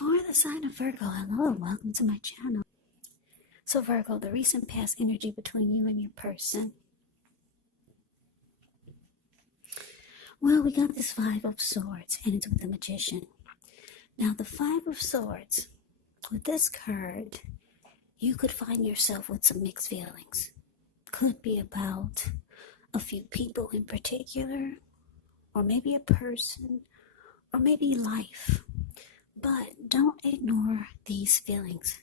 For the sign of Virgo, hello and welcome to my channel. So Virgo, the recent past energy between you and your person. Well, we got this Five of Swords and it's with the Magician. Now the Five of Swords, with this card, you could find yourself with some mixed feelings. Could be about a few people in particular, or maybe a person, or maybe life. But don't ignore these feelings.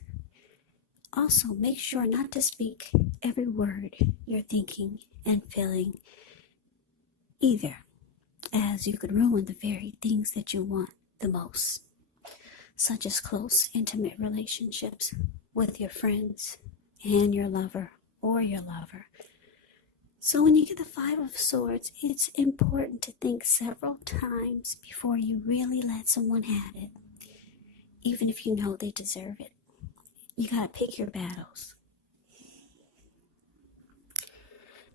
Also, make sure not to speak every word you're thinking and feeling either, as you could ruin the very things that you want the most, such as close, intimate relationships with your friends and your lover or your lover. So when you get the Five of Swords, it's important to think several times before you really let someone have it, even if you know they deserve it. You gotta pick your battles.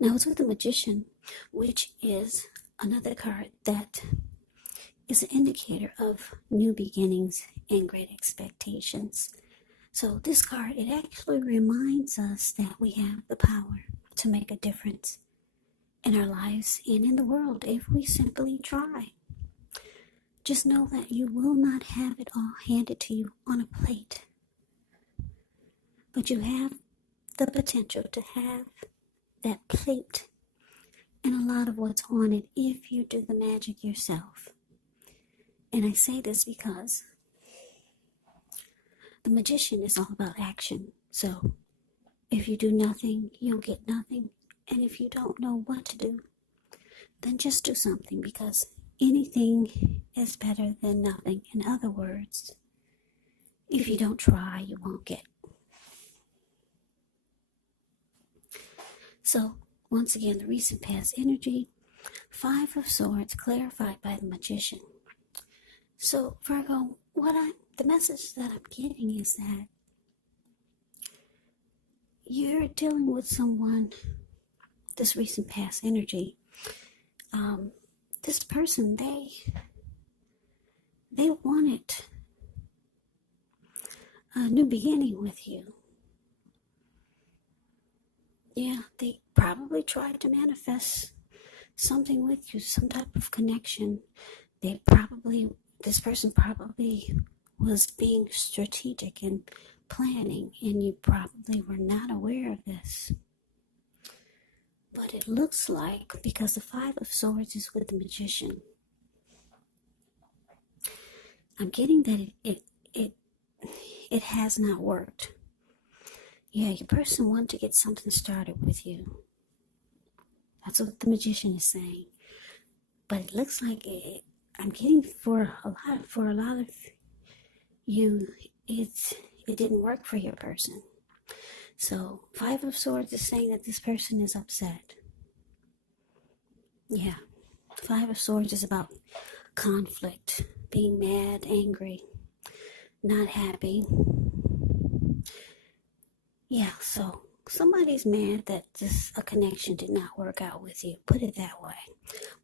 Now it's with the Magician, which is another card that is an indicator of new beginnings and great expectations. So this card, it actually reminds us that we have the power to make a difference in our lives and in the world if we simply try. Just know that you will not have it all handed to you on a plate, but you have the potential to have that plate and a lot of what's on it if you do the magic yourself. And I say this because the Magician is all about action. So if you do nothing, you'll get nothing. And if you don't know what to do, then just do something, because anything is better than nothing. In other words, if you don't try, you won't get. So, once again, the recent past energy, Five of Swords, clarified by the Magician. So, Virgo, the message that I'm getting is that you're dealing with someone, this recent past energy. This person, they wanted a new beginning with you. Yeah, they probably tried to manifest something with you, some type of connection. This person probably was being strategic and planning, and you probably were not aware of this. But it looks like, because the Five of Swords is with the Magician, I'm getting that it has not worked. Yeah, your person wanted to get something started with you. That's what the Magician is saying. But it looks like I'm getting for a lot of you, it didn't work for your person. So Five of Swords is saying that this person is upset. Yeah, Five of Swords is about conflict, being mad, angry, not happy. Yeah, so somebody's mad that a connection did not work out with you. Put it that way.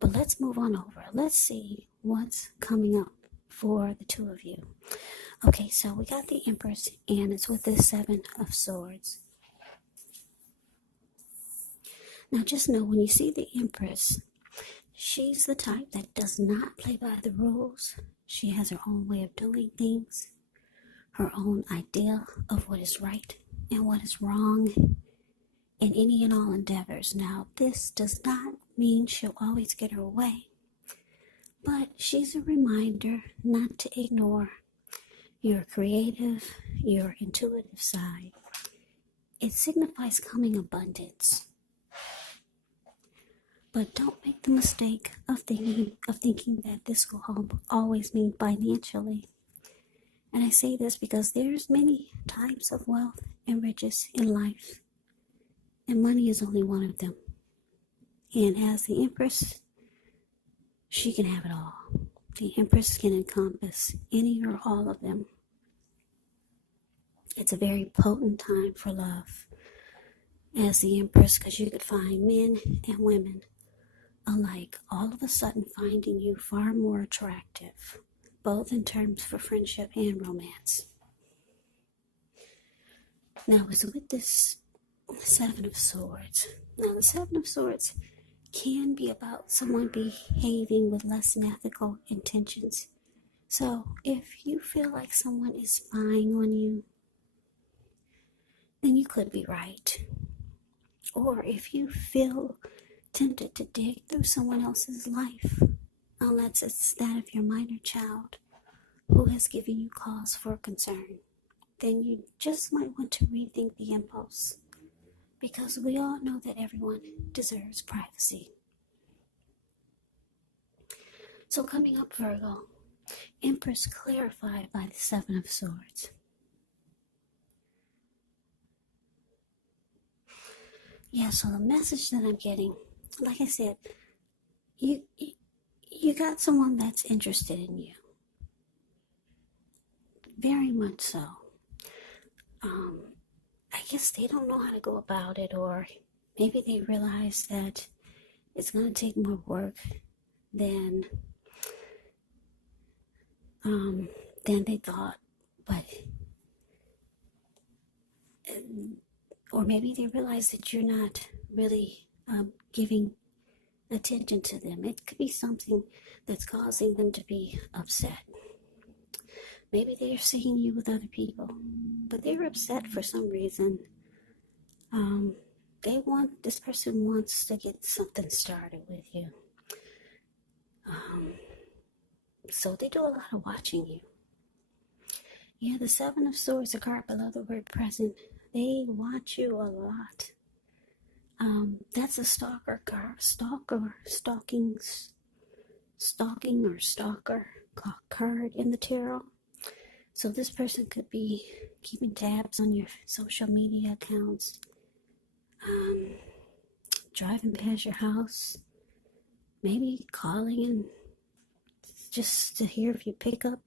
But let's move on over. Let's see what's coming up for the two of you. Okay, so we got the Empress, and it's with this Seven of Swords. Now just know, when you see the Empress, she's the type that does not play by the rules. She has her own way of doing things, her own idea of what is right and what is wrong in any and all endeavors. Now, this does not mean she'll always get her way, but she's a reminder not to ignore your creative, your intuitive side. It signifies coming abundance. But don't make the mistake of thinking that this will always mean financially. And I say this because there's many types of wealth and riches in life, and money is only one of them. And as the Empress, she can have it all. The Empress can encompass any or all of them. It's a very potent time for love as the Empress, because you could find men and women alike all of a sudden finding you far more attractive both in terms for friendship and romance. Now, it's with this Seven of Swords. Now, the Seven of Swords can be about someone behaving with less than ethical intentions. So, if you feel like someone is spying on you, then you could be right. Or if you feel tempted to dig through someone else's life, unless it's that of your minor child who has given you cause for concern, then you just might want to rethink the impulse, because we all know that everyone deserves privacy. So coming up, Virgo, Empress clarified by the Seven of Swords. Yeah, so the message that I'm getting, like I said, you got someone that's interested in you. Very much so. I guess they don't know how to go about it, or maybe they realize that it's going to take more work than they thought, but or maybe they realize that you're not really giving attention to them. It could be something that's causing them to be upset. Maybe they are seeing you with other people, but they're upset for some reason. This person wants to get something started with you. So they do a lot of watching you. Yeah, the Seven of Swords, the card below the word present, they watch you a lot. That's a stalker card. Stalking or stalker card in the tarot. So this person could be keeping tabs on your social media accounts, driving past your house, maybe calling and just to hear if you pick up.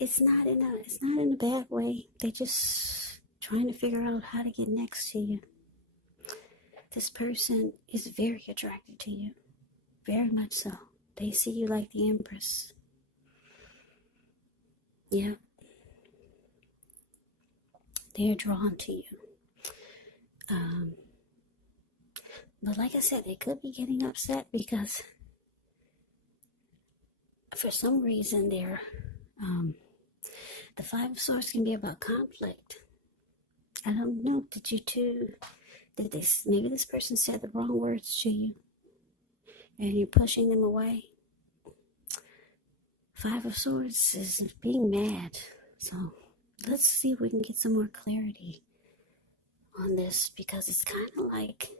It's not in a bad way. They just trying to figure out how to get next to you. This person is very attracted to you, very much so. They see you like the Empress. Yeah. They're drawn to you. But like I said, they could be getting upset because for some reason they're the Five of Swords can be about conflict. I don't know, maybe this person said the wrong words to you and you're pushing them away. Five of Swords is being mad. So let's see if we can get some more clarity on this, because it's kind of like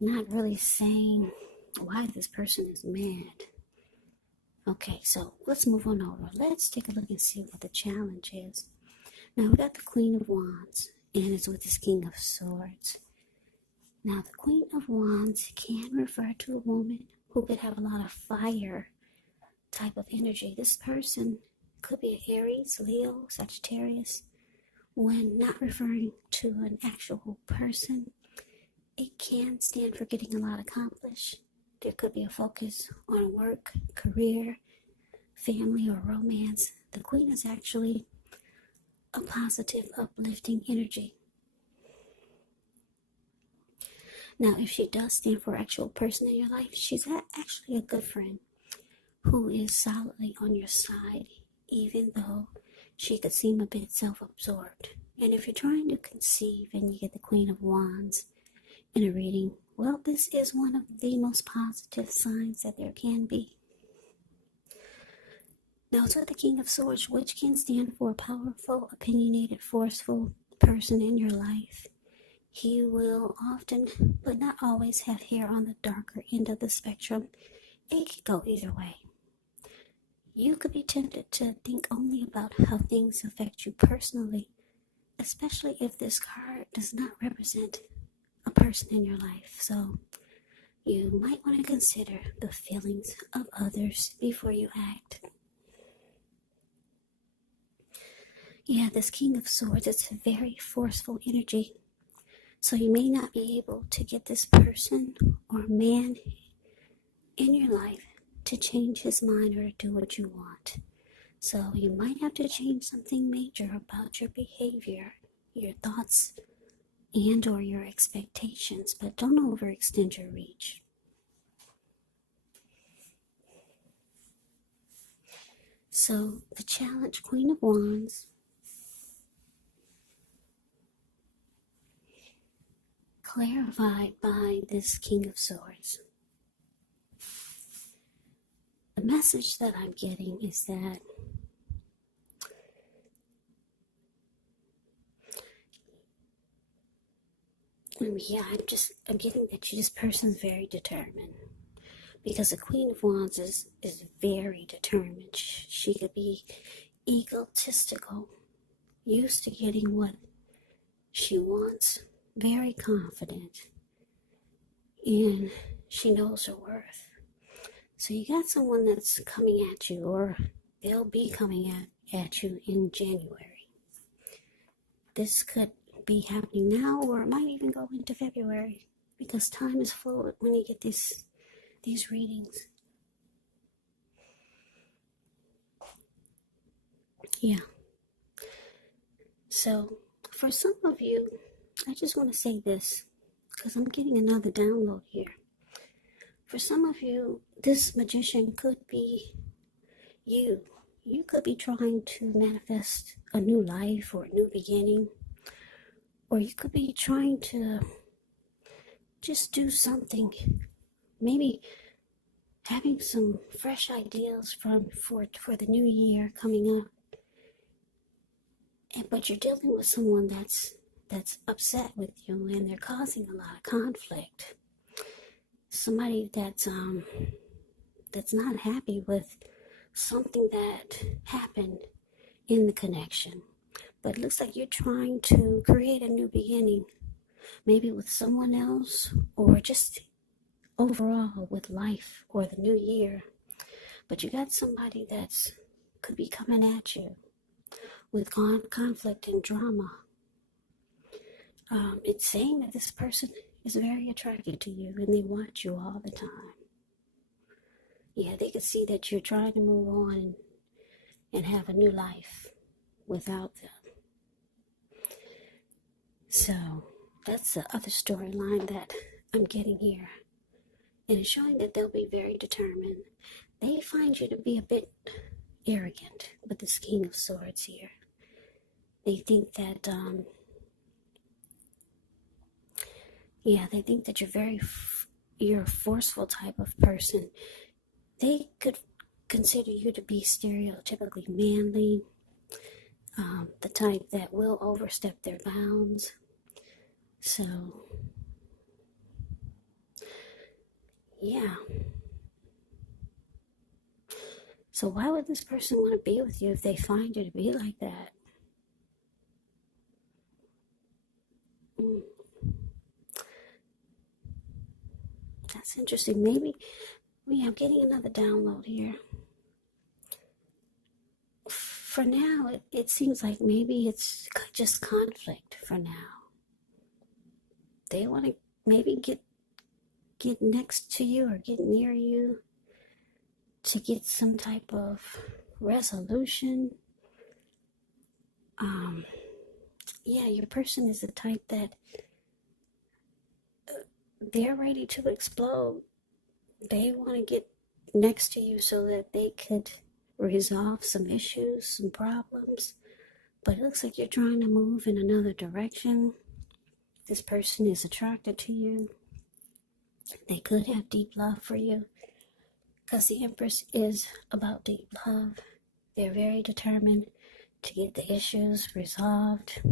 not really saying why this person is mad. Okay, so let's move on over. Let's take a look and see what the challenge is. Now we got the Queen of Wands, and it's with this King of Swords. Now the Queen of Wands can refer to a woman who could have a lot of fire type of energy. This person could be an Aries, Leo, Sagittarius. When not referring to an actual person, it can stand for getting a lot accomplished. There could be a focus on work, career, family, or romance. The Queen is actually a positive, uplifting energy. Now, if she does stand for an actual person in your life, she's actually a good friend who is solidly on your side, even though she could seem a bit self-absorbed. And if you're trying to conceive and you get the Queen of Wands in a reading, well, this is one of the most positive signs that there can be. Now, it's with the King of Swords, which can stand for a powerful, opinionated, forceful person in your life. He will often, but not always, have hair on the darker end of the spectrum. It could go either way. You could be tempted to think only about how things affect you personally, especially if this card does not represent a person in your life. So you might want to consider the feelings of others before you act. Yeah, this King of Swords, it's a very forceful energy. So you may not be able to get this person or man in your life to change his mind or to do what you want. So you might have to change something major about your behavior, your thoughts, and or your expectations, but don't overextend your reach. So the challenge, Queen of Wands, clarified by this King of Swords. The message that I'm getting is that I'm getting that this person's very determined. Because the Queen of Wands is very determined. She could be egotistical, used to getting what she wants, very confident, and she knows her worth. So you got someone that's coming at you, or they'll be coming at you in January. This could be happening now, or it might even go into February, because time is fluid when you get these readings. Yeah. So for some of you, I just want to say this, because I'm getting another download here. For some of you, this magician could be you. You could be trying to manifest a new life or a new beginning. Or you could be trying to just do something. Maybe having some fresh ideas for the new year coming up. But you're dealing with someone that's upset with you, and they're causing a lot of conflict. Somebody that's not happy with something that happened in the connection. But it looks like you're trying to create a new beginning, maybe with someone else, or just overall with life or the new year. But you got somebody that's could be coming at you with conflict and drama. It's saying that this person is very attracted to you and they watch you all the time. Yeah, they could see that you're trying to move on and have a new life without them. So that's the other storyline that I'm getting here. And it's showing that they'll be very determined. They find you to be a bit arrogant with this King of Swords here. They think that, they think that you're a forceful type of person. They could consider you to be stereotypically manly, the type that will overstep their bounds. So, yeah. So why would this person want to be with you if they find you to be like that? That's interesting. Maybe, I'm getting another download here. For now, it seems like maybe it's just conflict for now. They want to maybe get next to you or get near you to get some type of resolution. Your person is the type that they're ready to explode. They want to get next to you so that they could resolve some issues, some problems. But it looks like you're trying to move in another direction. This person is attracted to you. They could have deep love for you, because the Empress is about deep love. They're very determined to get the issues resolved,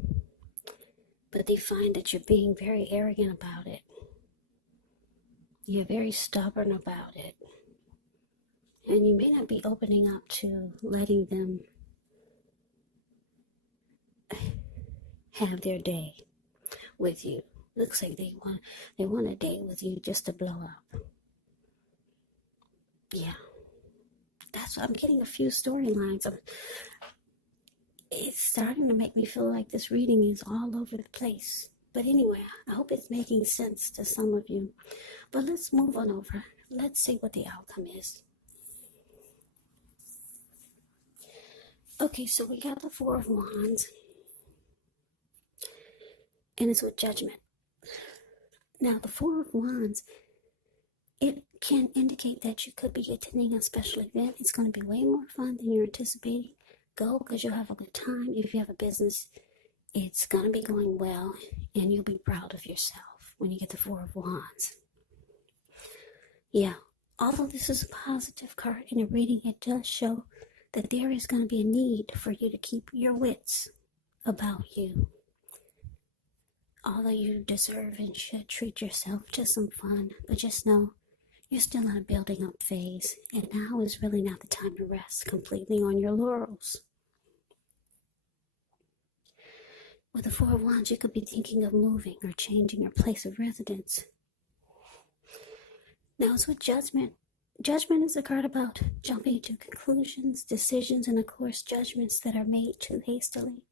but they find that you're being very arrogant about it. You're very stubborn about it, and you may not be opening up to letting them have their day with you. Looks like they want a day with you just to blow up. Yeah, that's what I'm getting. A few storylines. It's starting to make me feel like this reading is all over the place. But anyway, I hope it's making sense to some of you. But let's move on over. Let's see what the outcome is. Okay, so we got the Four of Wands, and it's with Judgment. Now, the Four of Wands, it can indicate that you could be attending a special event. It's going to be way more fun than you're anticipating. Go, because you'll have a good time. If you have a business, it's going to be going well, and you'll be proud of yourself when you get the Four of Wands. Yeah, although this is a positive card in a reading, it does show that there is going to be a need for you to keep your wits about you. Although you deserve and should treat yourself to some fun, but just know you're still in a building up phase, and now is really not the time to rest completely on your laurels. With the Four of Wands, you could be thinking of moving or changing your place of residence. Now it's with Judgment. Judgment is a card about jumping to conclusions, decisions, and of course judgments that are made too hastily.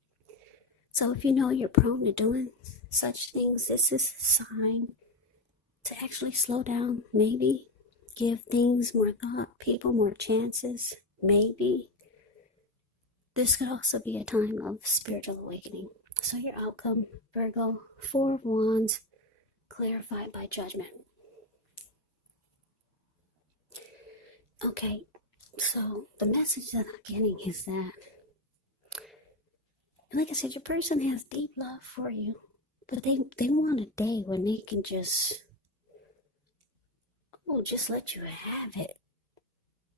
So if you know you're prone to doing such things, this is a sign to actually slow down, maybe give things more thought, people more chances, maybe. This could also be a time of spiritual awakening. So your outcome, Virgo, Four of Wands, clarified by Judgment. Okay, so the message that I'm getting is that, like I said, your person has deep love for you, but they want a day when they can just let you have it.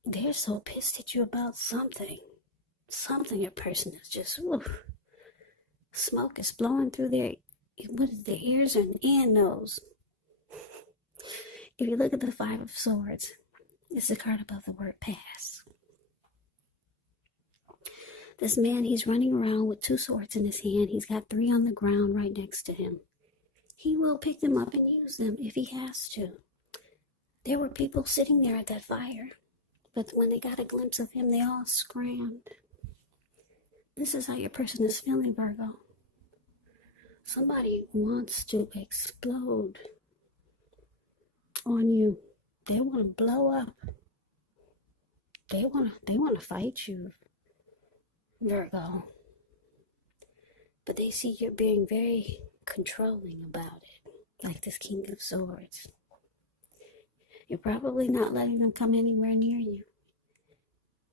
They're so pissed at you about something. Your person is just, smoke is blowing through their ears and nose. If you look at the Five of Swords, it's the card above the word pass. This man, he's running around with two swords in his hand. He's got three on the ground right next to him. He will pick them up and use them if he has to. There were people sitting there at that fire, but when they got a glimpse of him, they all scrammed. This is how your person is feeling, Virgo. Somebody wants to explode on you. They want to blow up. They want to fight you, Virgo. But they see you're being very controlling about it, like this King of Swords. You're probably not letting them come anywhere near you.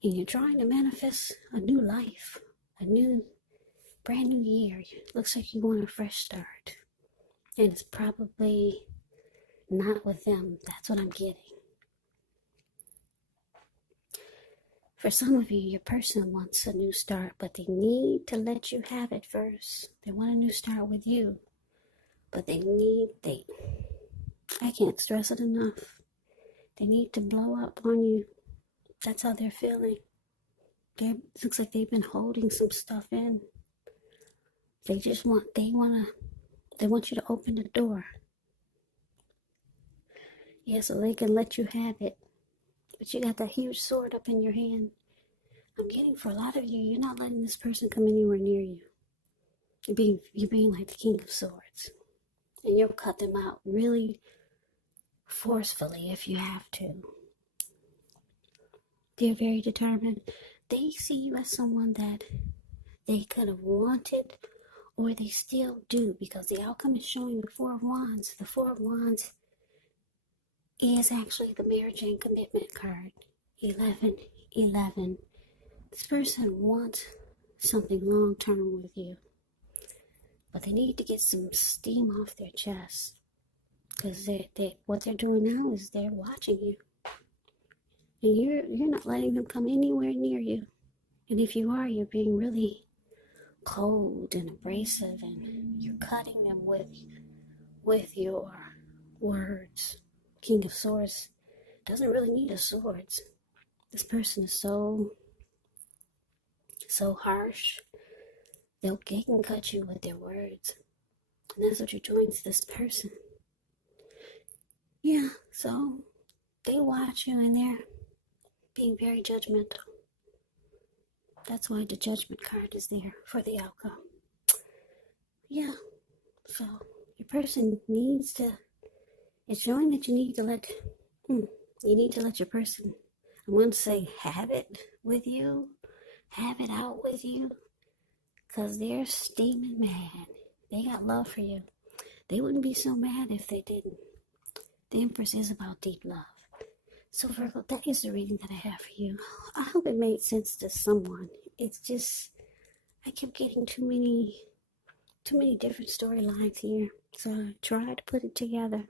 And you're trying to manifest a new life, a brand new year. It looks like you want a fresh start. And it's probably not with them. That's what I'm getting. For some of you, your person wants a new start, but they need to let you have it first. They want a new start with you, but I can't stress it enough. They need to blow up on you. That's how they're feeling. It looks like they've been holding some stuff in. They want you to open the door. Yeah, so they can let you have it. But you got that huge sword up in your hand. I'm getting, for a lot of you, you're not letting this person come anywhere near you. You're being like the King of Swords. And you'll cut them out really forcefully if you have to. They're very determined. They see you as someone that they could have wanted, or they still do, because the outcome is showing the Four of Wands. The Four of Wands is actually the marriage and commitment card. 11. This person wants something long-term with you, but they need to get some steam off their chest, because what they're doing now is they're watching you, and you're not letting them come anywhere near you. And if you are, you're being really cold and abrasive, and you're cutting them with your words. King of Swords doesn't really need a sword. This person is so harsh. They can cut you with their words. And that's what you're doing to this person. Yeah, so they watch you and they're being very judgmental. That's why the Judgment card is there, for the outcome. Yeah, so your person it's showing that you need to let your person, I want to say, have it with you, have it out with you, because they're steaming mad. They got love for you. They wouldn't be so mad if they didn't. The Empress is about deep love. So Virgo, that is the reading that I have for you. I hope it made sense to someone. It's just, I kept getting too many different storylines here. So I tried to put it together.